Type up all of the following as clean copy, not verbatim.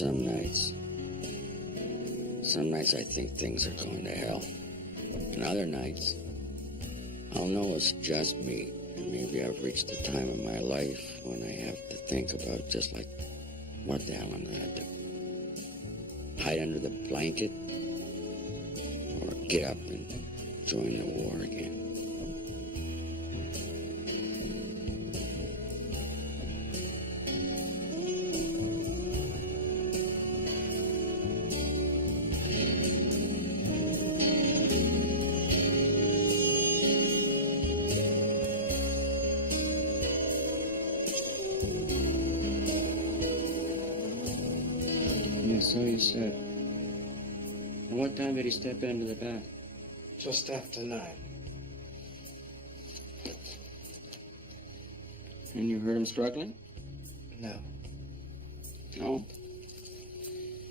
Some nights I think things are going to hell. And other nights, I'll know it's just me. And maybe I've reached the time in my life when I have to think about just like what the hell I'm going to do. Hide under the blanket or get up and join the war again. So you said. And what time did he step into the bath? Just after 9. And you heard him struggling? No. No?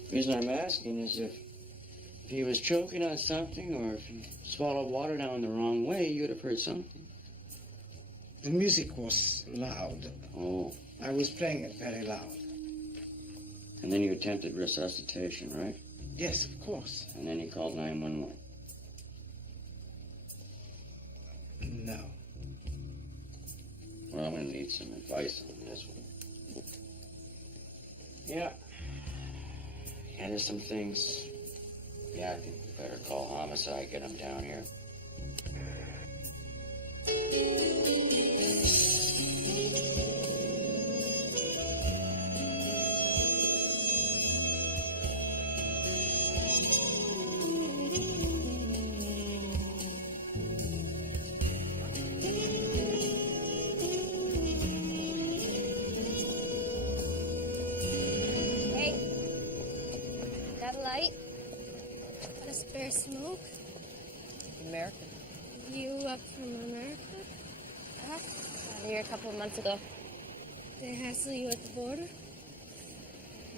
The reason I'm asking is if he was choking on something or if he swallowed water down the wrong way, you'd have heard something. The music was loud. Oh. I was playing it very loud. And then you attempted resuscitation, right? Yes, of course. And then you called 911. No. Well, I'm going to need some advice on this one. Yeah. Yeah, there's some things. Yeah, I think we better call homicide, get them down here. Smoke? America. You up from America? Got here a couple of months ago. They hassle you at the border?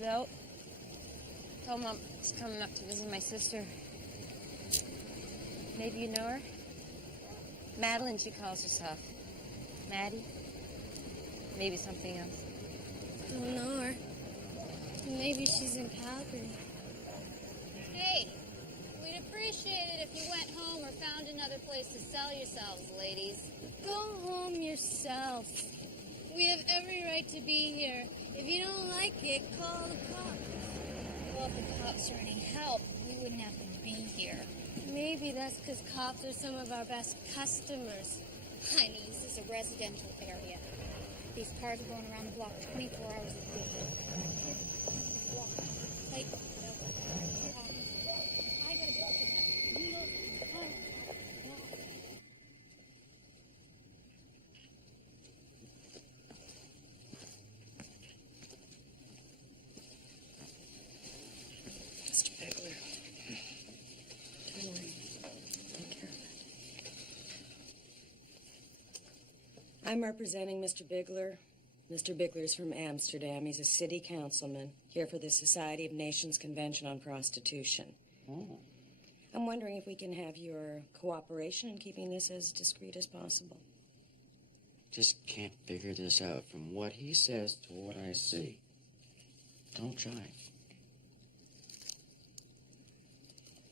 No. Told Mom I was coming up to visit my sister. Maybe you know her? Madeline, she calls herself. Maddie? Maybe something else. Don't know her. Maybe she's in Calgary. Hey! We'd appreciate it if you went home or found another place to sell yourselves, ladies. Go home yourself. We have every right to be here. If you don't like it, call the cops. Well, if the cops are any help, we wouldn't have to be here. Maybe that's because cops are some of our best customers. Honey, this is a residential area. These cars are going around the block 24 hours a day. Like, Mr. Bigler. Don't worry. Take care of it. I'm representing Mr. Bigler. Mr. Bigler's from Amsterdam. He's a city councilman here for the Society of Nations Convention on Prostitution. Oh. I'm wondering if we can have your cooperation in keeping this as discreet as possible. Just can't figure this out from what he says to what I see. Don't jive.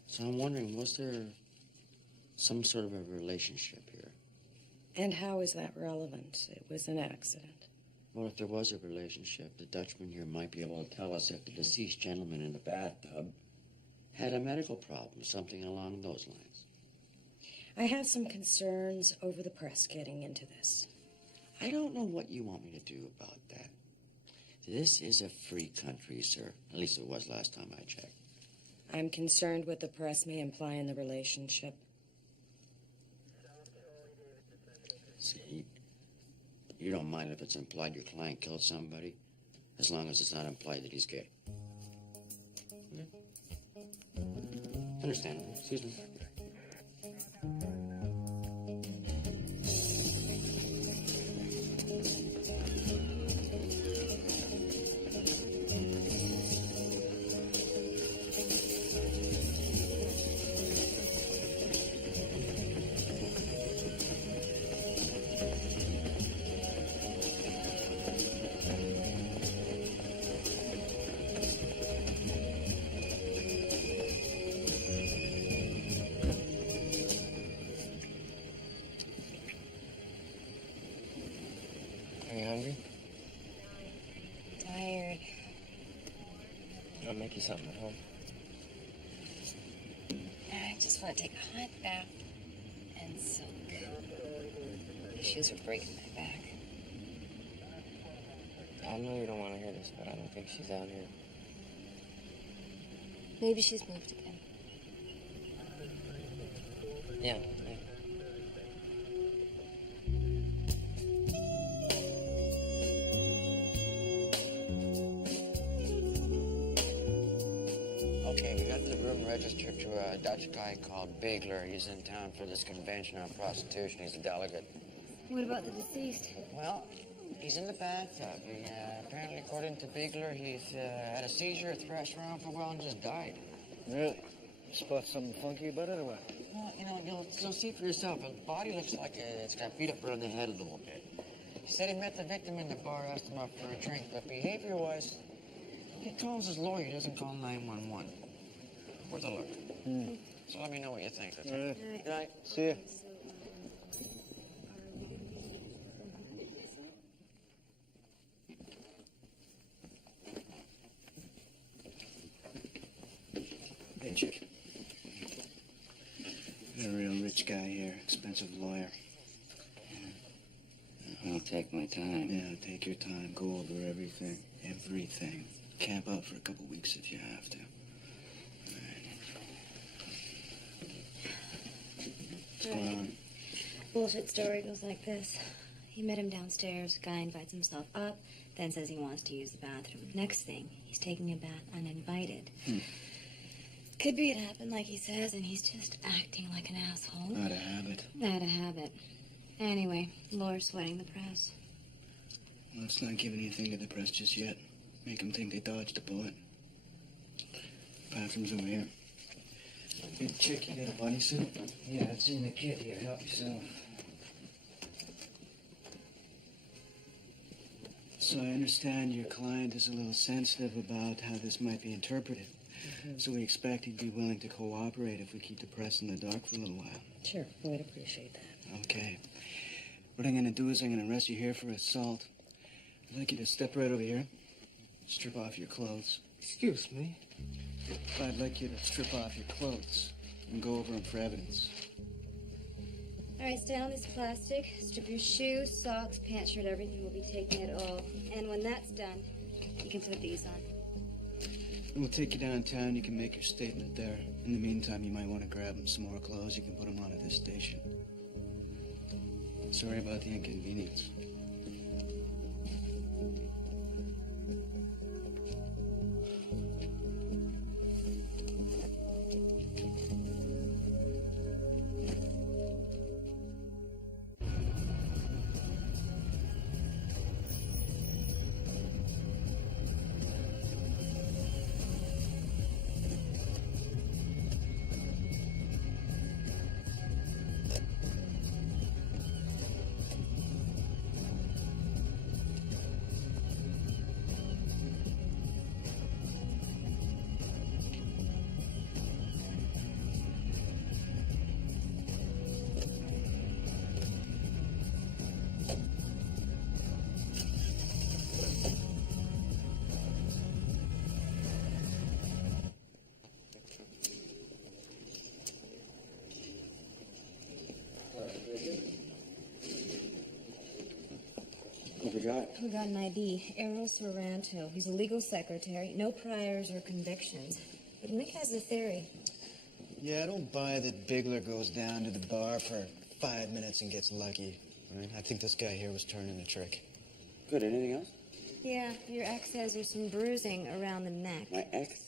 So I'm wondering, was there some sort of a relationship here? And how is that relevant? It was an accident. Well, if there was a relationship, the Dutchman here might be able to tell us if the deceased gentleman in the bathtub had a medical problem, something along those lines. I have some concerns over the press getting into this. I don't know what you want me to do about that. This is a free country, sir. At least it was last time I checked. I'm concerned what the press may imply in the relationship. See, you don't mind if it's implied your client killed somebody, as long as it's not implied that he's gay. Okay? Understandable. Excuse me. something at home? I just want to take a hot bath and soak. The shoes are breaking my back. I know you don't want to hear this, but I don't think she's out here. Maybe she's moved again. Yeah. Okay, we got the room registered to a Dutch guy called Bigler. He's in town for this convention on prostitution. He's a delegate. What about the deceased? Well, he's in the bathtub. Apparently, according to Bigler, he's had a seizure, thrashed around for a while, and just died. Really? Spot something funky about it or what? Well, you'll see for yourself. His body looks like it's got beat up around the head a little bit. He said he met the victim in the bar, asked him out for a drink, but behavior-wise, he calls his lawyer. He doesn't call 911. Worth a look. So let me know what you think. Okay? All right. Good night. See ya. Hey, chick. Got a real rich guy here, expensive lawyer. I'll take my time. Yeah, take your time, go over everything. Everything. Camp out for a couple weeks if you have to. What's going on? Bullshit story goes like this. He met him downstairs. Guy invites himself up, then says he wants to use the bathroom. Next thing, he's taking a bath uninvited. Could be it happened like he says, and he's just acting like an asshole. Out of habit. Out of habit. Anyway, lawyer's sweating the press. Well, let's not give anything to the press just yet. Make them think they dodged a bullet. Bathroom's over here. Hey, chick, you got a bodysuit? Yeah, it's in the kit here. Help yourself. So I understand your client is a little sensitive about how this might be interpreted. So we expect he'd be willing to cooperate if we keep the press in the dark for a little while. Sure, we'd appreciate that. Okay. What I'm gonna do is I'm gonna arrest you here for assault. I'd like you to step right over here. Strip off your clothes. Excuse me? I'd like you to strip off your clothes and go over them for evidence. All right, stay on this plastic. Strip your shoes, socks, pants, shirt, everything. We'll be taking it all. And when that's done, you can put these on. And we'll take you downtown. You can make your statement there. In the meantime, you might want to grab him some more clothes. You can put them on at this station. Sorry about the inconvenience. What we got? We got an ID, Eros Sorrento. He's a legal secretary, no priors or convictions. But Mick has a theory. Yeah, I don't buy that Bigler goes down to the bar for 5 minutes and gets lucky. Right? I think this guy here was turning a trick. Good. Anything else? Yeah, your ex says there's some bruising around the neck. My ex?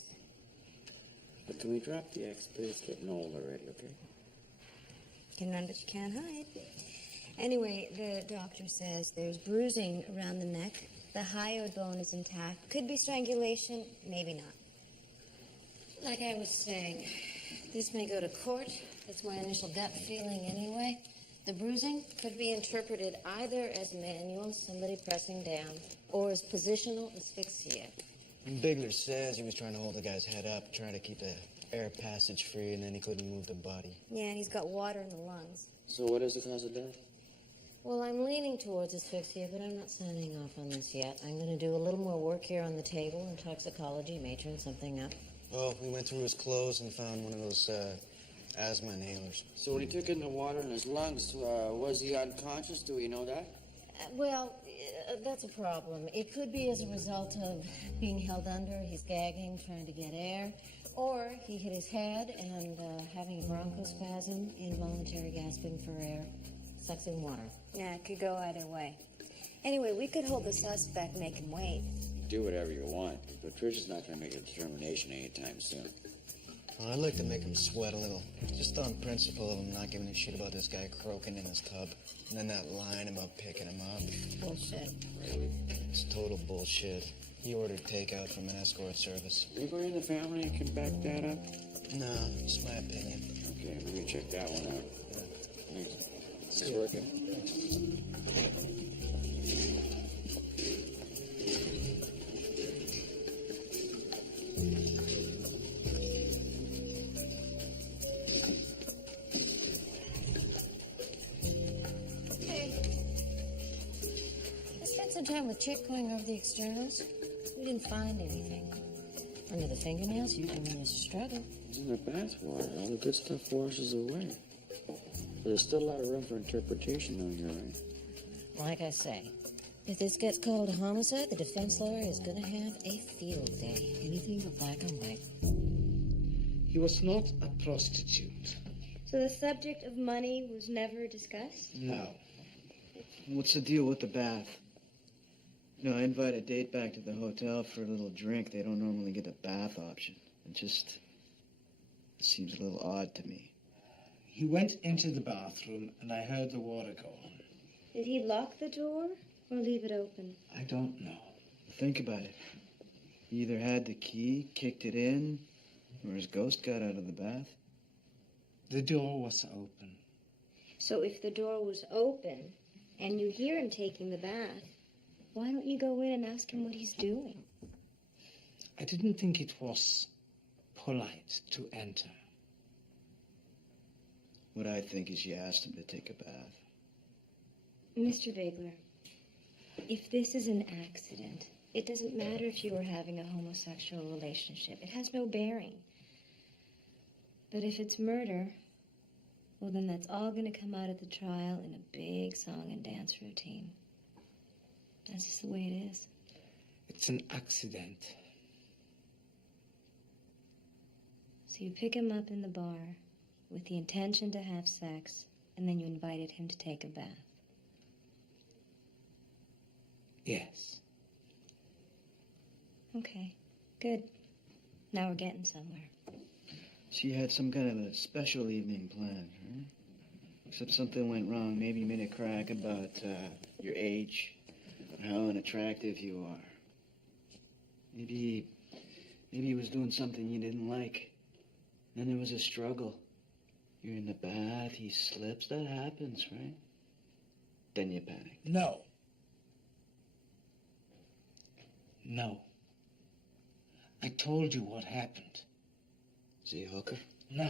But can we drop the ex, please? It's getting old already, okay? Can run, but you can't hide. Anyway, the doctor says there's bruising around the neck. The hyoid bone is intact. Could be strangulation, maybe not. Like I was saying, this may go to court. That's my initial gut feeling anyway. The bruising could be interpreted either as manual, somebody pressing down, or as positional asphyxia. And Bigler says he was trying to hold the guy's head up, trying to keep the air passage free, and then he couldn't move the body. Yeah, and he's got water in the lungs. So what is the cause of death? Well, I'm leaning towards asphyxia, but I'm not signing off on this yet. I'm going to do a little more work here on the table in toxicology, may turn something up. Oh, we went through his clothes and found one of those, asthma inhalers. So when he took in the water in his lungs, was he unconscious? Do we know that? That's a problem. It could be as a result of being held under, he's gagging, trying to get air, or he hit his head and having a bronchospasm, involuntary gasping for air, sucking water. Yeah, it could go either way. Anyway, we could hold the suspect, make him wait. Do whatever you want, but Patricia's not going to make a determination anytime soon. Well, I'd like to make him sweat a little. Just on principle of him not giving a shit about this guy croaking in his tub. And then that line about picking him up. Bullshit. Really? It's total bullshit. He ordered takeout from an escort service. Anybody in the family can back that up? No, it's my opinion. Okay, let me check that one out. Thanks. It's working. Some time with Chick going over the externals. We didn't find anything. Under the fingernails, usually when there's a struggle. It's in the bathwater. All the good stuff washes away. But there's still a lot of room for interpretation though here, right? Like I say, if this gets called a homicide, the defense lawyer is going to have a field day. Anything but black and white. He was not a prostitute. So the subject of money was never discussed? No. What's the deal with the bath? No, I invite a date back to the hotel for a little drink. They don't normally get the bath option. It seems a little odd to me. He went into the bathroom and I heard the water go on. Did he lock the door or leave it open? I don't know. Think about it. He either had the key, kicked it in, or his ghost got out of the bath. The door was open. So if the door was open and you hear him taking the bath, why don't you go in and ask him what he's doing? I didn't think it was polite to enter. What I think is you asked him to take a bath. Mr. Bigler, if this is an accident, it doesn't matter if you were having a homosexual relationship. It has no bearing. But if it's murder, well, then that's all going to come out at the trial in a big song and dance routine. That's just the way it is. It's an accident. So you pick him up in the bar with the intention to have sex, and then you invited him to take a bath. Yes. Okay, good. Now we're getting somewhere. So you had some kind of a special evening planned, right? Except something went wrong. Maybe you made a crack about your age, or how unattractive you are. Maybe he was doing something you didn't like. Then there was a struggle. You're in the bath, he slips. That happens, right? Then you panic. No. No. I told you what happened. Is he a hooker? No.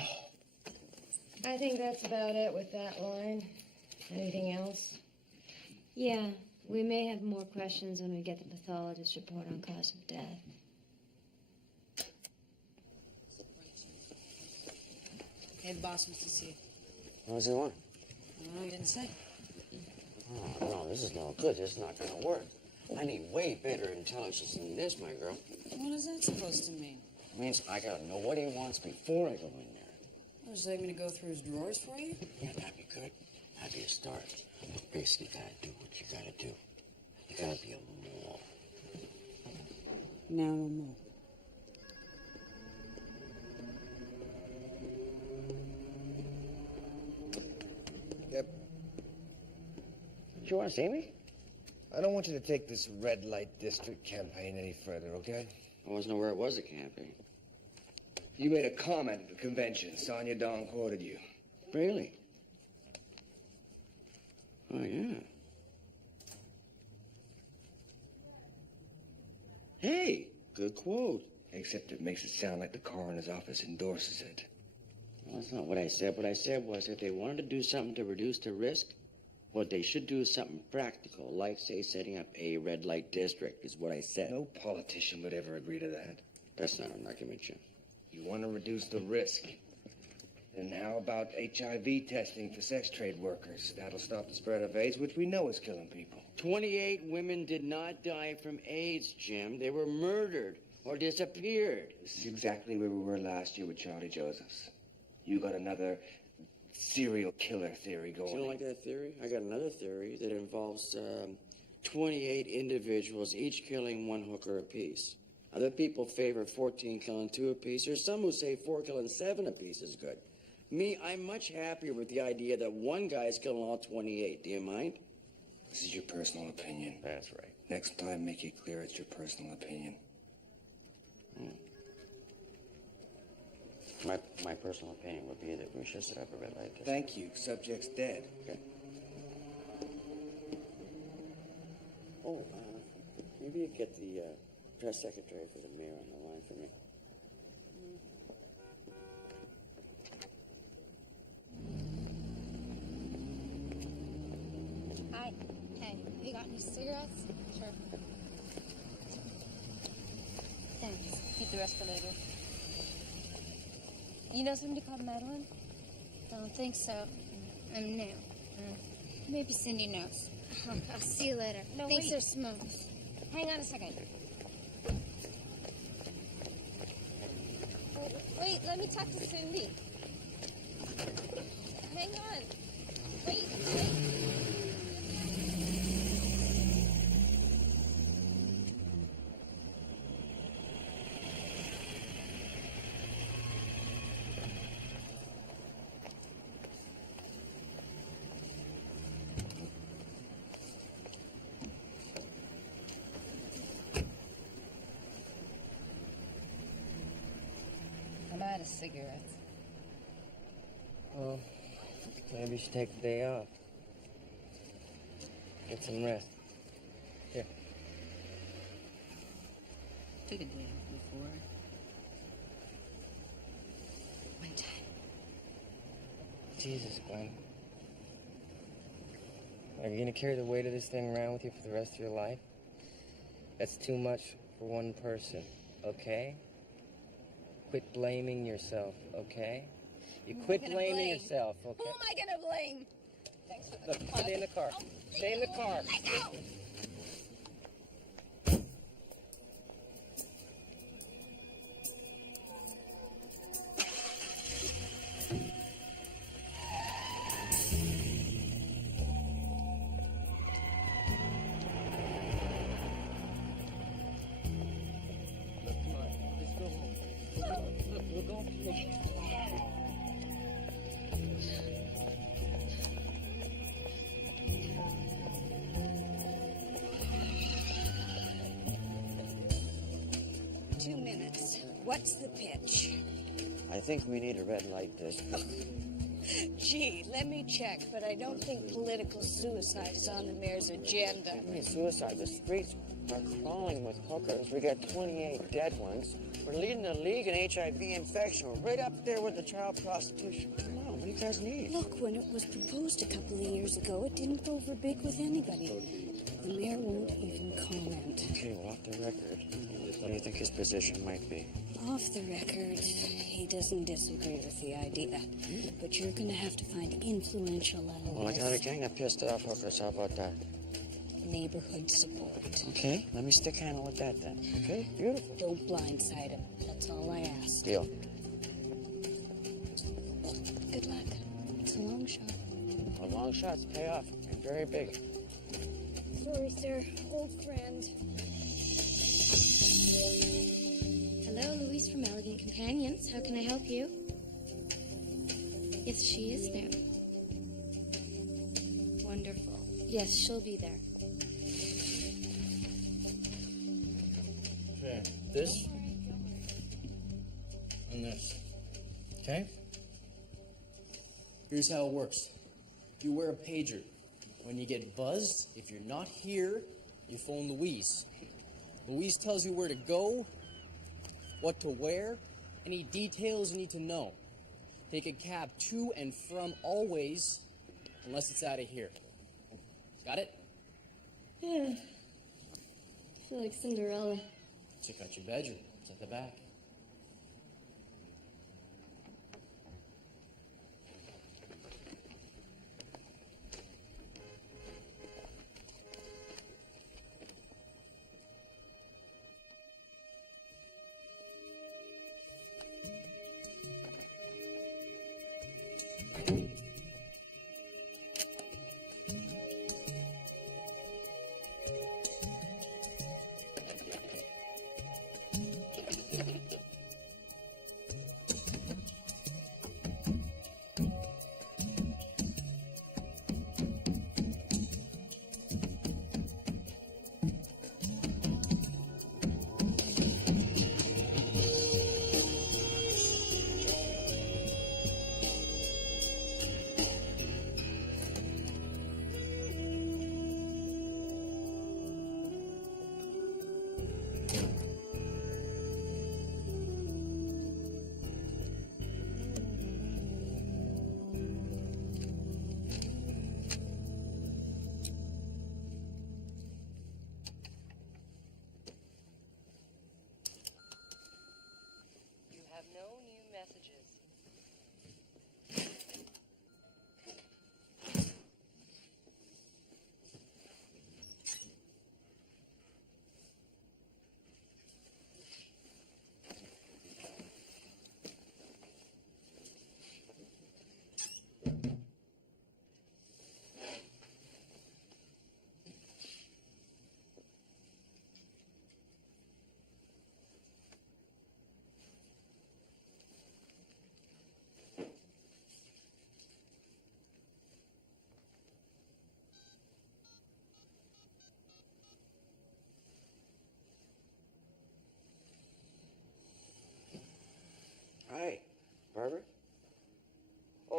I think that's about it with that line. Anything else? Yeah, we may have more questions when we get the pathologist's report on cause of death. Hey, the boss wants to see you. What does he want? No, he didn't say. Oh, no, this is no good. This is not going to work. I need way better intelligence than this, my girl. What is that supposed to mean? It means I got to know what he wants before I go in there. Would you like me to go through his drawers for you? Yeah, that'd be good. That'd be a start. But basically, you got to do what you got to do. You got to be a mole. Now I'm a mole. Yep. You want to see me? I don't want you to take this red light district campaign any further, okay? I wasn't aware it was a campaign. You made a comment at the convention. Sonia Dawn quoted you. Really? Oh, yeah. Hey, good quote. Except it makes it sound like the coroner's office endorses it. Well, that's not what I said. What I said was if they wanted to do something to reduce the risk, what they should do is something practical, like, say, setting up a red light district, is what I said. No politician would ever agree to that. That's not an argument, Jim. You want to reduce the risk. And how about HIV testing for sex trade workers? That'll stop the spread of AIDS, which we know is killing people. 28 women did not die from AIDS, Jim. They were murdered or disappeared. This is exactly where we were last year with Charlie Josephs. You got another serial killer theory going. You don't like that theory? I got another theory that involves 28 individuals, each killing one hooker apiece. Other people favor 14 killing 2 apiece. There's some who say 4 killing 7 apiece is good. Me, I'm much happier with the idea that one guy's killing all 28. Do you mind? This is your personal opinion. That's right. Next time, make it clear it's your personal opinion. My personal opinion would be that we should set up a red light. Thank you. Subject's dead. Okay. Oh, maybe you get the press secretary for the mayor on the line for me. Hi. Hey, you got any cigarettes? Sure. Thanks. Keep the rest for later. You know somebody called Madeline? Don't think so. I'm new. Maybe Cindy knows. I'll see you later. No, Thanks wait. are smooth. Hang on a second. Oh, wait, let me talk to Cindy. Hang on. Wait. I'm out of cigarettes. Well, maybe you should take the day off. Get some rest. Here. Took a day off before. One time. Jesus, Glenn. Are you gonna carry the weight of this thing around with you for the rest of your life? That's too much for one person, okay? Quit blaming yourself, okay? You quit blaming yourself, okay? Who am I gonna blame? Thanks for the Look, stay in the car. Stay in the car. Let go! 2 minutes. What's the pitch? I think we need a red light district. Gee, let me check, but I don't think political suicide is on the mayor's agenda. I mean, suicide. The streets are crawling with hookers. We got 28 dead ones. We're leading the league in HIV infection. We're right up there with the child prostitution. Come on, what do you guys need? Look, when it was proposed a couple of years ago, it didn't go over big with anybody. The mayor won't even comment. Okay, well, off the record, what do you think his position might be? Off the record, he doesn't disagree with the idea. But you're going to have to find influential allies. Well, I got a gang of pissed off hookers. How about that? Neighborhood support. Okay, let me stick handle with that then. Okay, beautiful. Don't blindside him. That's all I ask. Deal. Good luck. It's a long shot. Well, long shots pay off. And very big. Sorry, sir. Old friend. Hello, Louise from Elegant Companions. How can I help you? Yes, she is there. Wonderful. Yes, she'll be there. Okay, this and this. Okay? Here's how it works. You wear a pager. When you get buzzed, if you're not here, you phone Louise. Louise tells you where to go, what to wear, any details you need to know. Take a cab to and from always, unless it's out of here. Got it? Yeah. I feel like Cinderella. Check out your bedroom. It's at the back.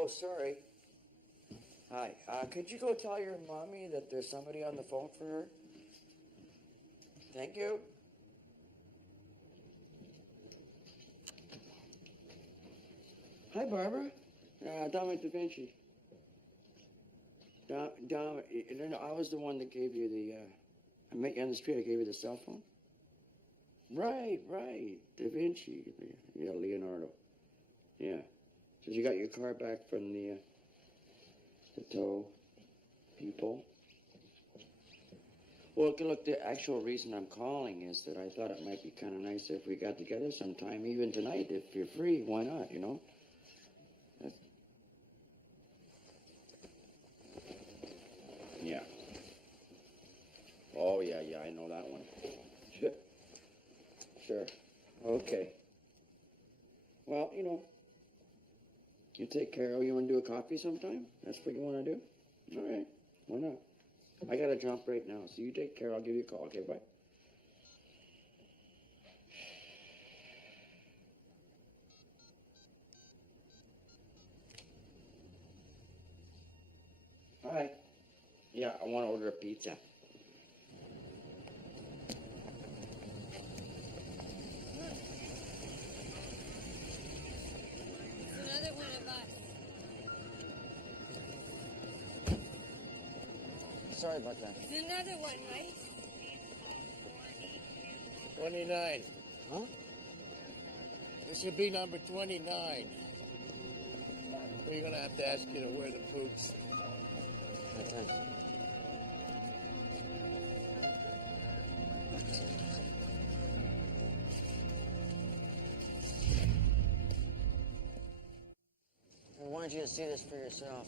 Oh, sorry. Hi. Could you go tell your mommy that there's somebody on the phone for her? Thank you. Hi, Barbara. Dominic Da Vinci. No, I was the one that gave you the, I met you on the street, I gave you the cell phone. Right. Da Vinci. Yeah, Leonardo. Yeah. So you got your car back from the tow people? Well, look, the actual reason I'm calling is that I thought it might be kind of nice if we got together sometime, even tonight, if you're free. Why not, you know? Yeah. Oh, yeah, I know that one. Sure. Okay. Well, you know, you take care. You want to do a coffee sometime? That's what you want to do? All right. Why not? I got to jump right now, so you take care. I'll give you a call. Okay, bye. Hi. Yeah, I want to order a pizza. It's another one of us. Sorry about that. It's another one, right? 29. Huh? This should be number 29. We're going to have to ask you to wear the boots. Thanks. I wanted you to see this for yourself.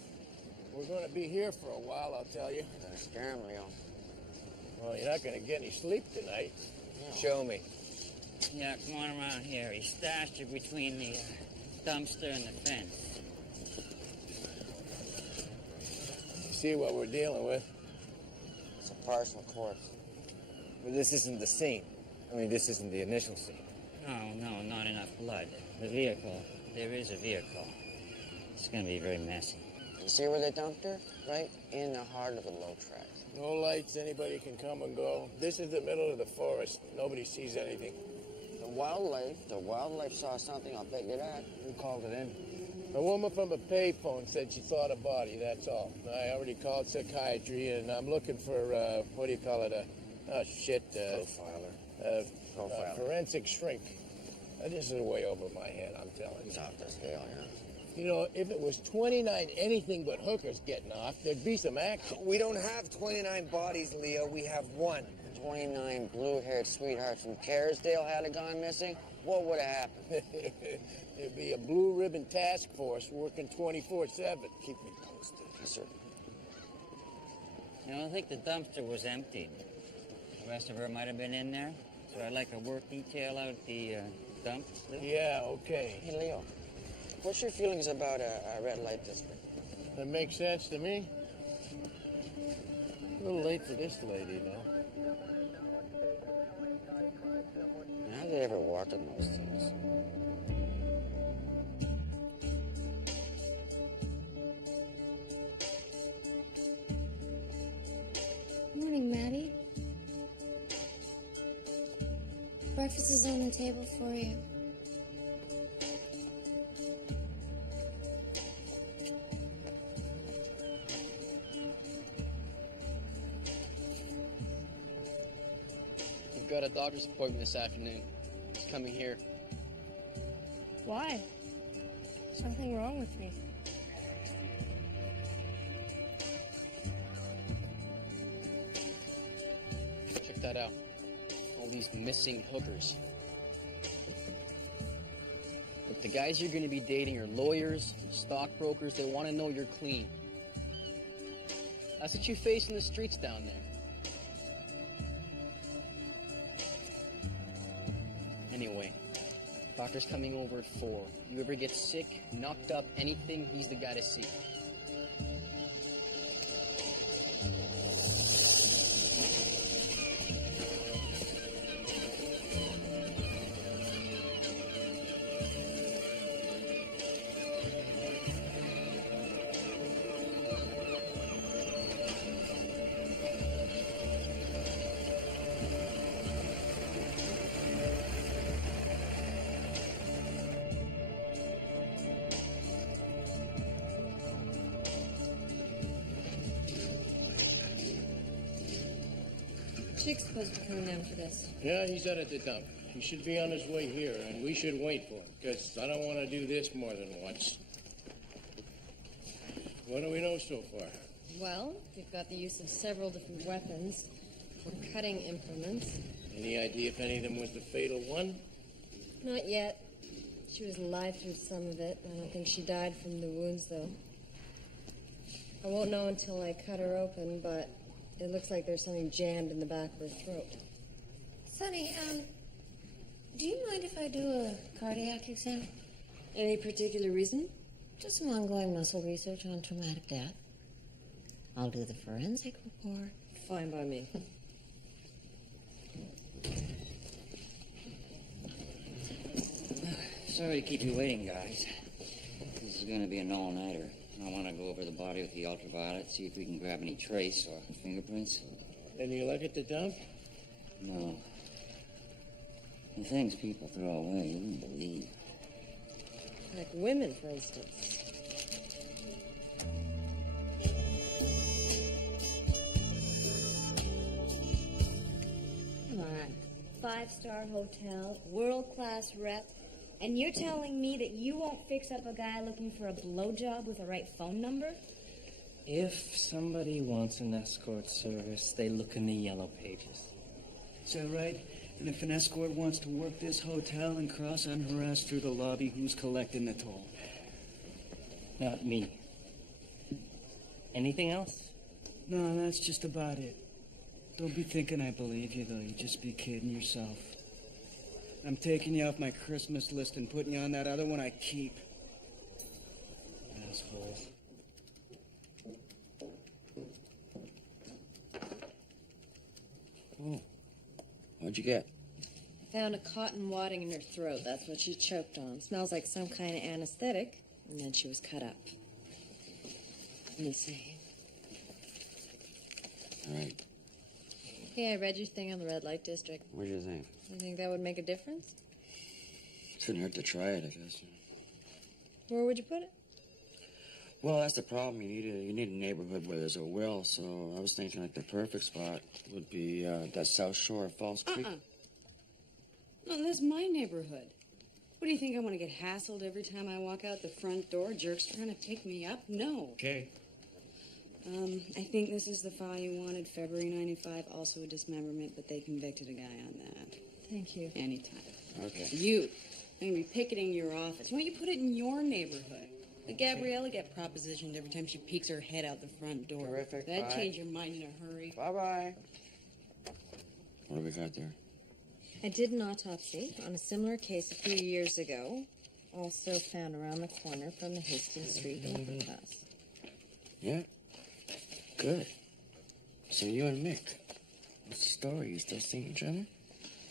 We're going to be here for a while, I'll tell you. You're scaring me, Leo. Well, you're not going to get any sleep tonight. No. Show me. Yeah, come on around here. He stashed it between the dumpster and the fence. You see what we're dealing with? It's a partial corpse. But this isn't the scene. I mean, this isn't the initial scene. No, not enough blood. The vehicle, there is a vehicle. It's going to be very messy. You see where they dumped her? Right in the heart of the low tracks. No lights, anybody can come and go. This is the middle of the forest. Nobody sees anything. The wildlife saw something, I'll bet you that. Who called it in? A woman from a payphone said she saw the body, that's all. I already called psychiatry, and I'm looking for, what do you call it, Profiler. Forensic shrink. This is way over my head, I'm telling you. It's off the scale, yeah. You know, if it was 29 anything but hookers getting off, there'd be some action. We don't have 29 bodies, Leo. We have one. 29 blue-haired sweethearts from Carrisdale had gone missing, what would have happened? There'd be a blue ribbon task force working 24/7. Keep me posted. Yes, sir. You know, I think the dumpster was emptied. The rest of her might have been in there. So I'd like a work detail out at the dump. Yeah, okay. Hey, Leo, what's your feelings about a red light district? That makes sense to me. A little late for this lady, though. Have they ever walked in those things? Morning, Maddie. Breakfast is on the table for you. We've got a doctor's appointment this afternoon. He's coming here. Why? There's nothing wrong with me. Check that out. All these missing hookers. Look, the guys you're going to be dating are lawyers, stockbrokers. They want to know you're clean. That's what you face in the streets down there. Anyway, doctor's coming over at 4. You ever get sick, knocked up, anything, he's the guy to see. Chick's supposed to be coming down for this. Yeah, he's out at the dump. He should be on his way here, and we should wait for him, because I don't want to do this more than once. What do we know so far? Well, we've got the use of several different weapons or cutting implements. Any idea if any of them was the fatal one? Not yet. She was alive through some of it. I don't think she died from the wounds, though. I won't know until I cut her open, but it looks like there's something jammed in the back of her throat. Sonny, do you mind if I do a cardiac exam? Any particular reason? Just some ongoing muscle research on traumatic death. I'll do the forensic report. Fine by me. Sorry to keep you waiting, guys. This is going to be an all-nighter. I want to go over the body with the ultraviolet, see if we can grab any trace or fingerprints. Any luck at the dump? No. The things people throw away, you wouldn't believe. Like women, for instance. Come on. 5-star hotel, world-class rep, and you're telling me that you won't fix up a guy looking for a blowjob with the right phone number? If somebody wants an escort service, they look in the yellow pages. Is that right? And if an escort wants to work this hotel and cross unharassed through the lobby, who's collecting the toll? Not me. Anything else? No, that's just about it. Don't be thinking I believe you, though. You just be kidding yourself. I'm taking you off my Christmas list and putting you on that other one I keep. Asshole. Oh. What'd you get? Found a cotton wadding in her throat. That's what she choked on. Smells like some kind of anesthetic. And then she was cut up. Let me see. All right. Hey, I read your thing on the red light district. What do you think? You think that would make a difference? Shouldn't hurt to try it, I guess. Where would you put it? Well, that's the problem. You need a neighborhood where there's a will. So I was thinking like the perfect spot would be that South Shore of Falls Creek. No, that's my neighborhood. What do you think? I want to get hassled every time I walk out the front door? Jerks trying to pick me up? No. Okay. I think this is the file you wanted, February 95, also a dismemberment, but they convicted a guy on that. Thank you. Anytime. Okay. You. I'm going to be picketing your office. Why don't you put it in your neighborhood? Let Gabriella get propositioned every time she peeks her head out the front door. Terrific. That'd Bye. change your mind in a hurry. Bye-bye. What do we got there? I did an autopsy on a similar case a few years ago, also found around the corner from the Hastings Street overpass. Yeah? Good. So you and Mick, what's the story? You still seeing each other?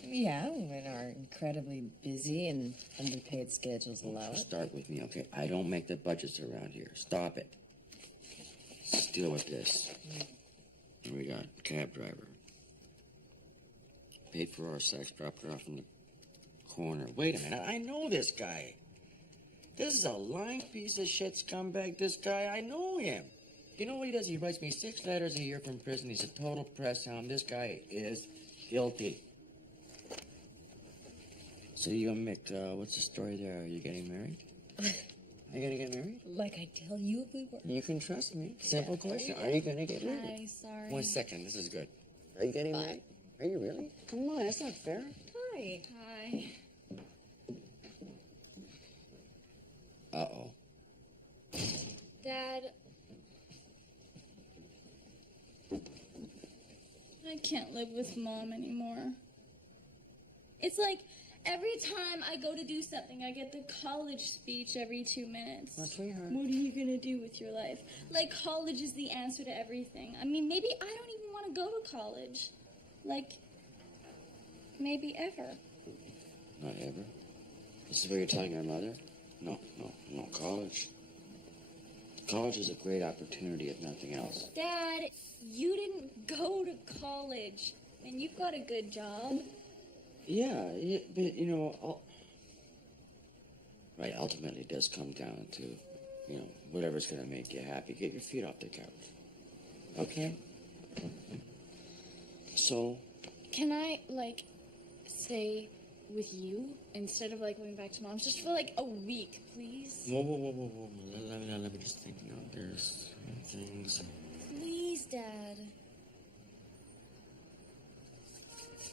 Yeah, when our incredibly busy and underpaid schedules allow it. Start with me, okay? I don't make the budgets around here. Stop it. Let's deal with this. What we got? Cab driver. Paid for our sex, dropped her off in the corner. Wait a minute, I know this guy. This is a lying piece of shit scumbag, this guy. I know him. You know what he does? He writes me 6 letters a year from prison. He's a total press hound. This guy is guilty. So you and Mick, what's the story there? Are you getting married? Are you gonna get married? Like I tell you if we were. You can trust me. Simple question. Are you gonna get married? Hi, sorry. 1 second, this is good. Are you getting married? Are you really? Come on, that's not fair. Hi. Hi. Uh-oh. Dad, I can't live with Mom anymore. It's like every time I go to do something, I get the college speech every 2 minutes. Well, sweetheart. What are you gonna do with your life? Like, college is the answer to everything. I mean, maybe I don't even want to go to college. Like, maybe ever. Not ever. This is what you're telling your mother? No, college. College is a great opportunity, if nothing else. Dad, you didn't go to college, and you've got a good job. Yeah, but, you know, right, ultimately it does come down to, you know, whatever's going to make you happy. Get your feet off the couch. Okay? So, Can I, like, stay with you instead of, like, going back to Mom's just for, like, a week, please? Whoa. Let me just think. There's things. Please, Dad.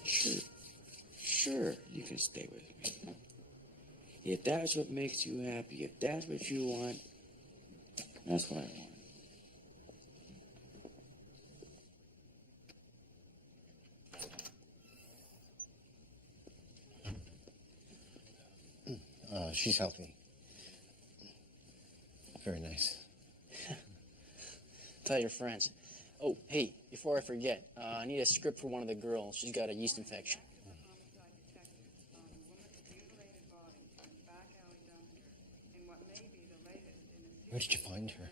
Sure, you can stay with me. If that's what makes you happy, if that's what you want, that's what I want. She's healthy. Very nice. Tell your friends. Oh, hey, before I forget, I need a script for one of the girls. She's got a yeast infection. Where did you find her?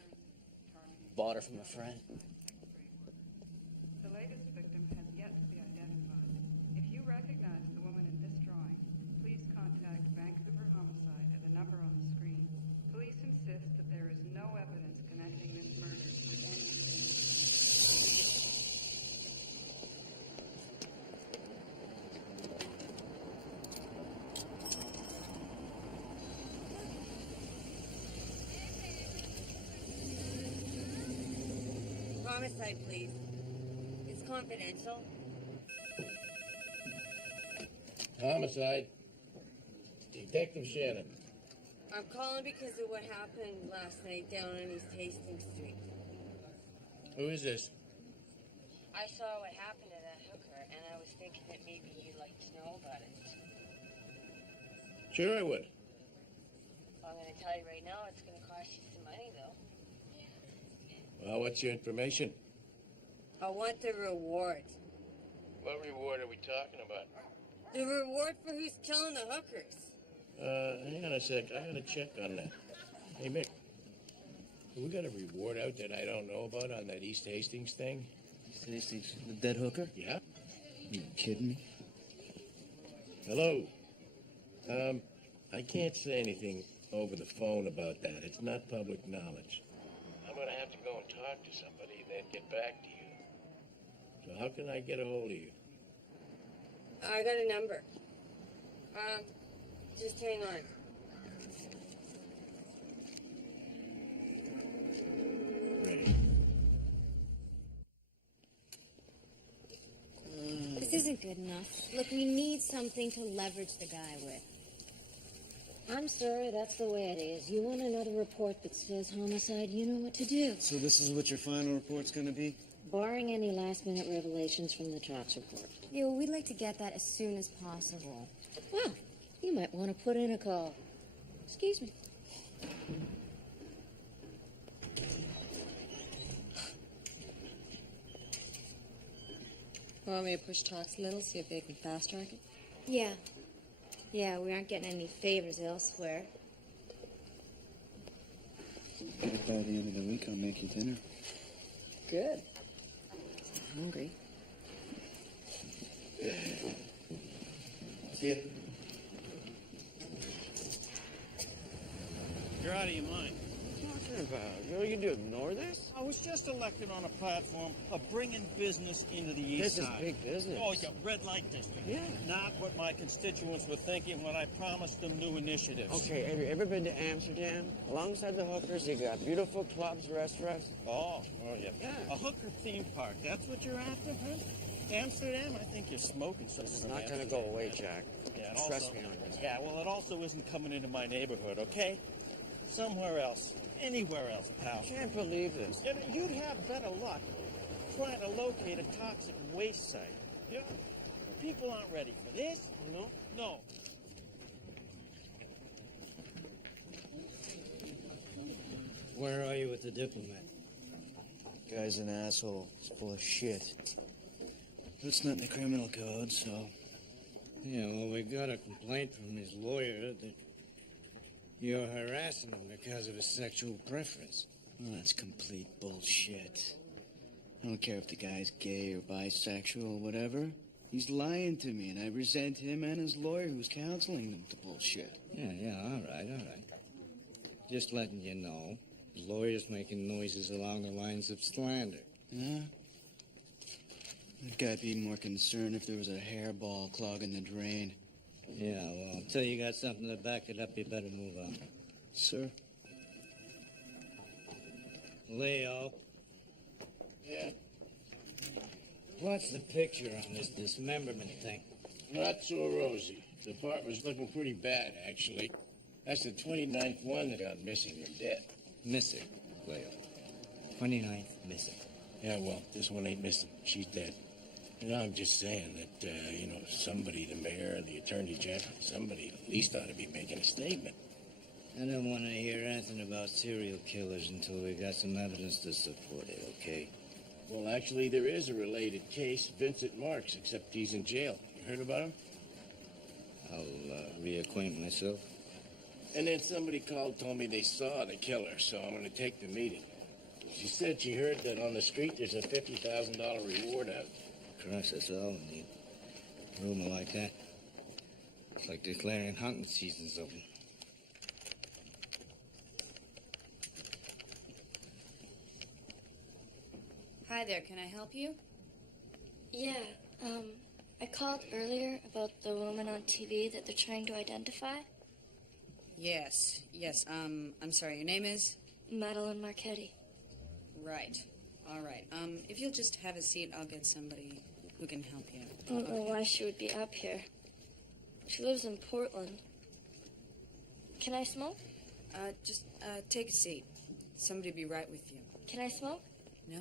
Bought her from a friend. The latest victim has yet to be identified. If you recognize the woman in this drawing, please contact Vancouver Homicide at the number on the screen. Police insist that there is no evidence connecting this murder with any of Homicide, please. It's confidential. Homicide. Detective Shannon. I'm calling because of what happened last night down on East Hastings Street. Who is this? I saw what happened to that hooker, and I was thinking that maybe you'd like to know about it. Sure I would. I'm going to tell you right now, it's going to cost you some money, though. Well, what's your information? I want the reward. What reward are we talking about? The reward for who's killing the hookers. Hang on a sec. I gotta check on that. Hey, Mick. We got a reward out that I don't know about on that East Hastings thing? East Hastings, the dead hooker? Yeah? You kidding me? Hello. I can't say anything over the phone about that. It's not public knowledge. I'm gonna have to go and talk to somebody and then get back to you. So how can I get a hold of you? I got a number. Just hang on. This isn't good enough. Look, we need something to leverage the guy with. I'm sorry, that's the way it is. You want another report that says homicide, you know what to do. So this is what your final report's gonna be? Barring any last-minute revelations from the Talks report. Yeah, well, we'd like to get that as soon as possible. Well, you might want to put in a call. Excuse me. Want me to push Talks a little, see if they can fast-track it? Yeah. Yeah, we aren't getting any favors elsewhere. By the end of the week, I'll make you dinner. Good. I'm hungry. See ya. You're out of your mind. What are you talking about? You know you do ignore this? I was just elected on a platform of bringing business into the east This is side. big business. Oh, yeah, red light district. Yeah. Not what my constituents were thinking when I promised them new initiatives. Okay, have you ever been to Amsterdam? Alongside the hookers, you got beautiful clubs, restaurants. Oh, yeah. Yeah. A hooker theme park. That's what you're after, huh? Amsterdam? I think you're smoking something. This is not going to go away, Jack. Yeah, and Trust also, me on this. Yeah, well, it also isn't coming into my neighborhood, okay? Somewhere else. Anywhere else, pal. I can't believe this. Yeah, you'd have better luck trying to locate a toxic waste site. Yeah. People aren't ready for this. No? No. Where are you with the diplomat? Guy's an asshole. He's full of shit. But it's not in the criminal code, so... Yeah, well, we got a complaint from his lawyer that you're harassing him because of his sexual preference. Well, that's complete bullshit. I don't care if the guy's gay or bisexual or whatever. He's lying to me, and I resent him and his lawyer who's counseling them to bullshit. Yeah, all right. Just letting you know, his lawyer's making noises along the lines of slander. Yeah? I'd gotta be more concerned if there was a hairball clogging the drain. Yeah, well, until you got something to back it up, you better move on. Sir? Leo. Yeah? What's the picture on this dismemberment thing? Not so rosy. The part was looking pretty bad, actually. That's the 29th one that got missing or dead. Missing, Leo. 29th missing. Yeah, well, this one ain't missing. She's dead. You know, I'm just saying that, somebody, the mayor, the attorney general, somebody at least ought to be making a statement. I don't want to hear anything about serial killers until we got some evidence to support it, okay? Well, actually, there is a related case, Vincent Marks, except he's in jail. You heard about him? I'll reacquaint myself. And then somebody called, told me they saw the killer, so I'm going to take the meeting. She said she heard that on the street there's a $50,000 reward out. Christ, that's all we need. A rumor like that. It's like declaring hunting season's open. Hi there, can I help you? Yeah, I called earlier about the woman on TV that they're trying to identify. Yes, I'm sorry, your name is? Madeline Marchetti. Right, all right. If you'll just have a seat, I'll get somebody who can help you. I don't know why she would be up here. She lives in Portland. Can I smoke? Just take a seat. Somebody will be right with you. Can I smoke? No.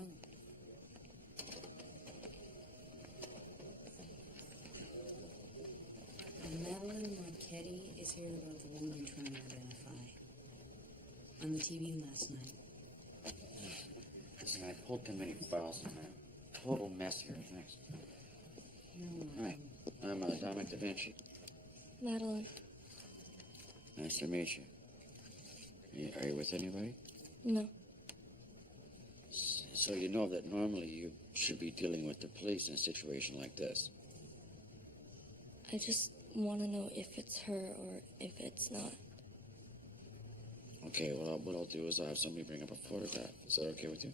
Madeline Marchetti is here about the woman you're trying to identify. On the TV last night. Listen, I pulled too many files in there. Total mess here, thanks. Hi, I'm Dominic Da Vinci. Madeline. Nice to meet you. Are you with anybody? No. So you know that normally you should be dealing with the police in a situation like this. I just want to know if it's her or if it's not. Okay, well, what I'll do is I'll have somebody bring up a photograph. Is that okay with you?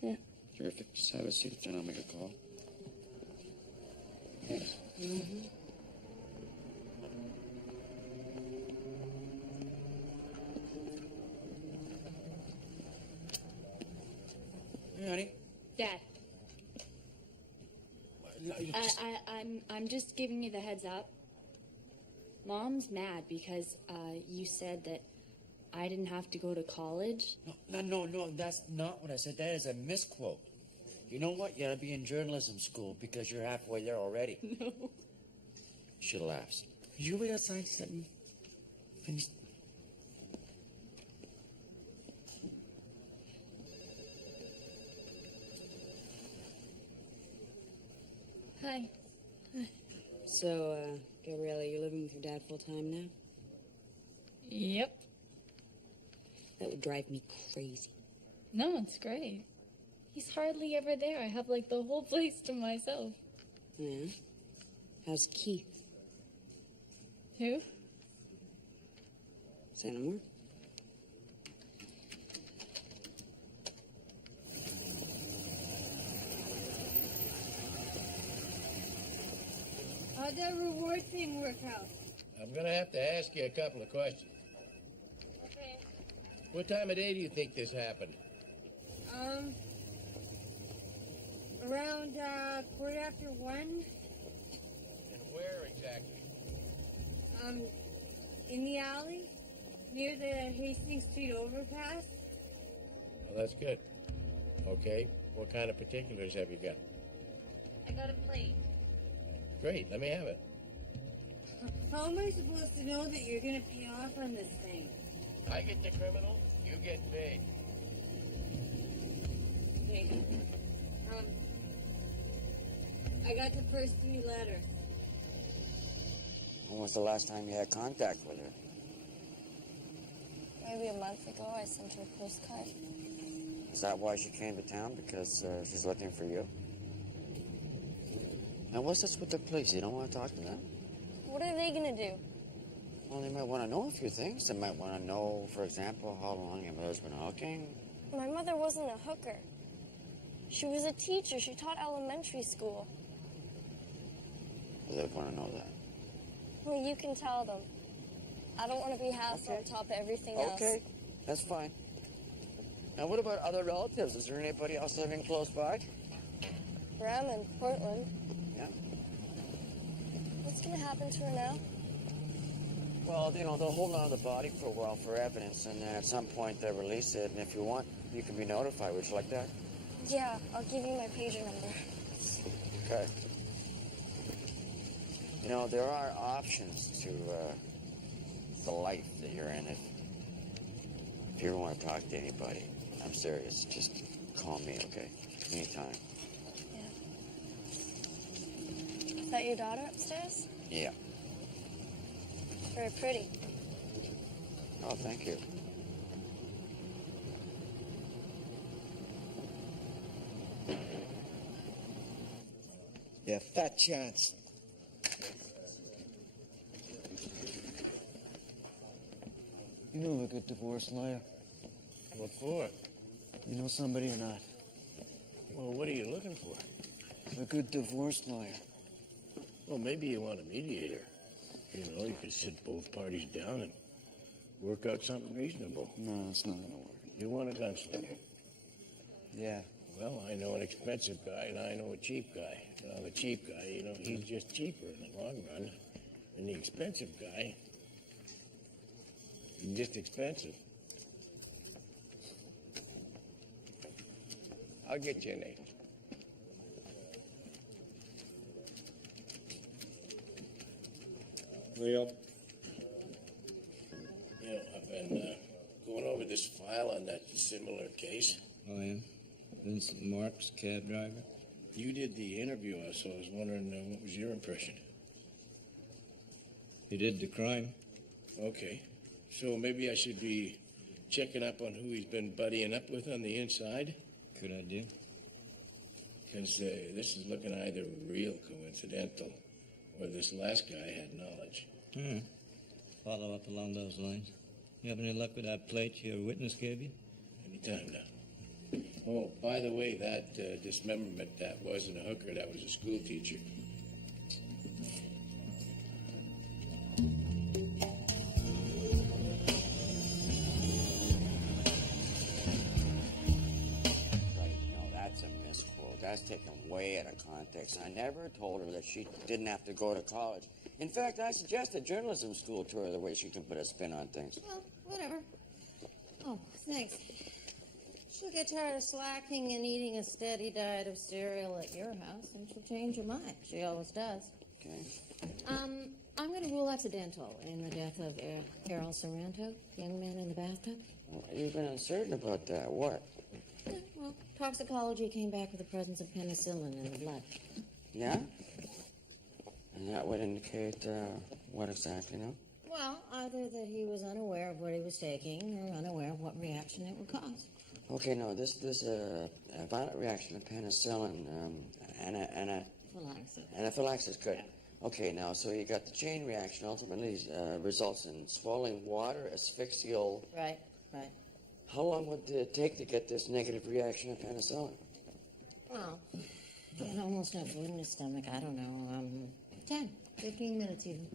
Yeah. Terrific. Just have a seat, then I'll make a call. Yes. Mm-hmm. Hey, honey. Dad. I'm just giving you the heads up. Mom's mad because you said that I didn't have to go to college. No, that's not what I said. That is a misquote. You know what? You ought to be in journalism school because you're halfway there already. No. She laughs. Did you read that science something? Finished? Hi. So, Gabriella, you're living with your dad full-time now? Yep. That would drive me crazy. No, it's great. He's hardly ever there. I have, like, the whole place to myself. Yeah? How's Keith? Who? Santa Moore? How'd that reward thing work out? I'm going to have to ask you a couple of questions. Okay. What time of day do you think this happened? Around, 1:15. And where exactly? In the alley, near the Hastings Street overpass. Well, that's good. Okay, what kind of particulars have you got? I got a plate. Great, let me have it. How am I supposed to know that you're gonna pay off on this thing? I get the criminal, you get paid. Okay. I got the first 3 letters. When was the last time you had contact with her? Maybe a month ago, I sent her a postcard. Is that why she came to town? Because she's looking for you? Now, what's this with the police? You don't want to talk to them? What are they gonna do? Well, they might want to know a few things. They might want to know, for example, how long your mother's been hooking. My mother wasn't a hooker. She was a teacher. She taught elementary school. They want to know that. Well, you can tell them. I don't want to be house on top of everything else. Okay, that's fine. Now, what about other relatives? Is there anybody else living close by? Graham in Portland. Yeah. What's going to happen to her now? Well, you know, they'll hold on to the body for a while for evidence, and then at some point they'll release it, and if you want, you can be notified. Would you like that? Yeah, I'll give you my pager number. Okay. You know, there are options to the life that you're in. If you ever want to talk to anybody, I'm serious, just call me, okay? Anytime. Is that your daughter upstairs? Yeah. Very pretty. Oh, thank you. Yeah, fat chance. You know a good divorce lawyer. What for? You know somebody or not? Well, what are you looking for? A good divorce lawyer. Well, maybe you want a mediator. You know, you could sit both parties down and work out something reasonable. No, it's not gonna work. You want a gunslinger? Yeah. Well, I know an expensive guy and I know a cheap guy. Now, the cheap guy, you know, he's just cheaper in the long run. And the expensive guy, he's just expensive. I'll get you a name. Leo. You know, I've been going over this file on that similar case. Oh, yeah? Vincent Marks, cab driver? You did the interview, so I was wondering what was your impression? He did the crime. Okay. So maybe I should be checking up on who he's been buddying up with on the inside? Good idea. Because this is looking either real coincidental or this last guy had knowledge. Follow up along those lines. You have any luck with that plate your witness gave you? Anytime now. Oh, by the way, that dismemberment, that wasn't a hooker, that was a school teacher. That's taken way out of context. I never told her that she didn't have to go to college. In fact, I suggested journalism school to her the way she can put a spin on things. Well, whatever. Oh, thanks. She'll get tired of slacking and eating a steady diet of cereal at your house, and she'll change her mind. She always does. Okay. I'm going to rule accidental in the death of Harold Sorrento, young man in the bathtub. Well, you've been uncertain about that. What? Yeah, well, toxicology came back with the presence of penicillin in the blood. Yeah? And that would indicate what exactly, no? Well, either that he was unaware of what he was taking or unaware of what reaction it would cause. Okay, no, this a violent reaction to penicillin, anaphylaxis, good. Yeah. Okay, now, so you got the chain reaction ultimately results in swallowing water, asphyxial. Right, right. How long would it take to get this negative reaction to penicillin? Well, he had almost no food in his stomach. I don't know, 10, 15 minutes even.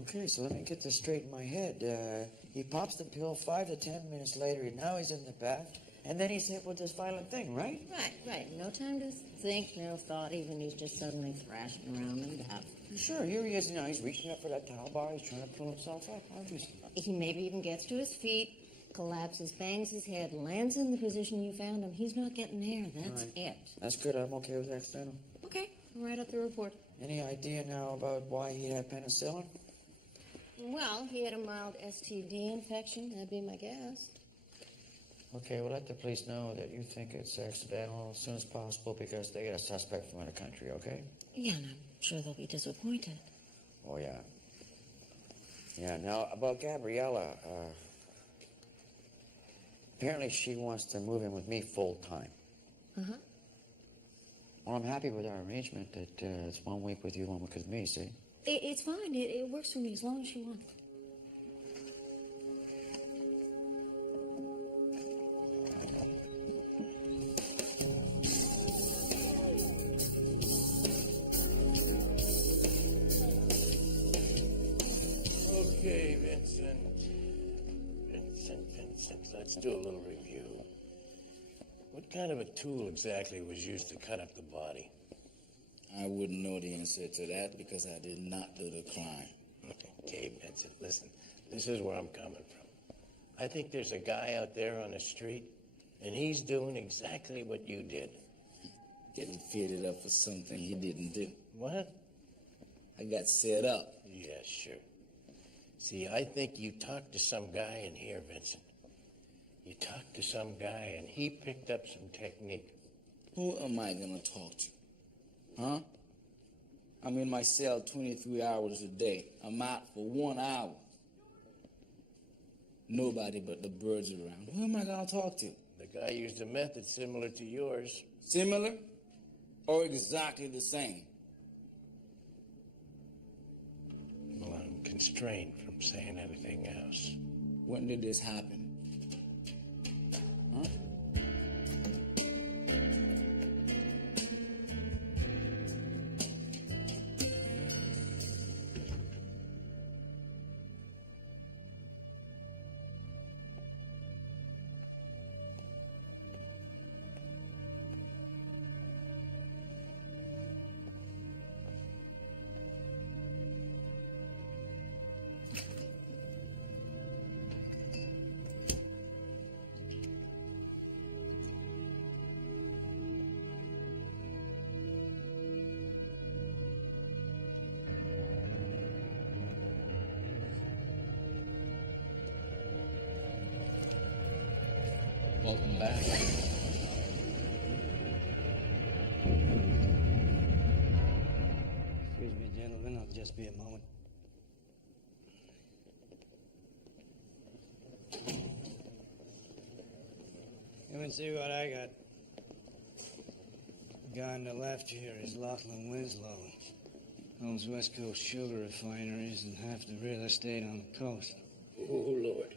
Okay, so let me get this straight in my head. He pops the pill 5 to 10 minutes later, and now he's in the bath, and then he's hit with this violent thing, right? Right. No time to think, no thought even. He's just suddenly thrashing around in the bath. Sure, here he is now. He's reaching up for that towel bar. He's trying to pull himself up, obviously. He maybe even gets to his feet, collapses, bangs his head, lands in the position you found him. He's not getting air. That's it. That's good. I'm okay with accidental. Okay, I'll write up the report. Any idea now about why he had penicillin? Well, he had a mild STD infection. That'd be my guess. Okay, well, let the police know that you think it's accidental as soon as possible because they get a suspect from another country, okay? Yeah, and I'm sure they'll be disappointed. Oh, yeah. Yeah, now, about Gabriella, apparently she wants to move in with me full time. Uh-huh. Well, I'm happy with our arrangement that it's 1 week with you, 1 week with me, see? It's fine. It works for me as long as you want. Vincent, let's do a little review. What kind of a tool exactly was used to cut up the body? I wouldn't know the answer to that because I did not do the crime. Okay, Vincent, listen. This is where I'm coming from. I think there's a guy out there on the street, and he's doing exactly what you did. Getting fitted up for something he didn't do. What? I got set up. Yeah, sure. See, I think you talked to some guy in here, Vincent. You talked to some guy, and he picked up some technique. Who am I gonna talk to? Huh? I'm in my cell 23 hours a day. I'm out for 1 hour. Nobody but the birds around. Who am I gonna talk to? The guy used a method similar to yours. Similar or exactly the same? Well, I'm constrained from saying anything else. When did this happen? Huh? Welcome back. Excuse me, gentlemen. I'll just be a moment. Come and see what I got. The guy on the left here is Lachlan Winslow. Owns West Coast sugar refineries and half the real estate on the coast. Oh, Lord.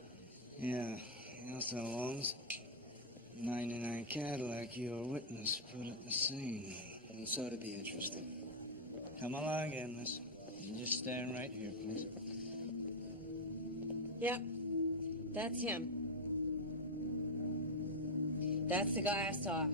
Yeah, he also owns 99 Cadillac your witness put at the scene. This ought to be interesting. Come along in, miss. You just stand right here, please. Yep, that's him. That's the guy I saw.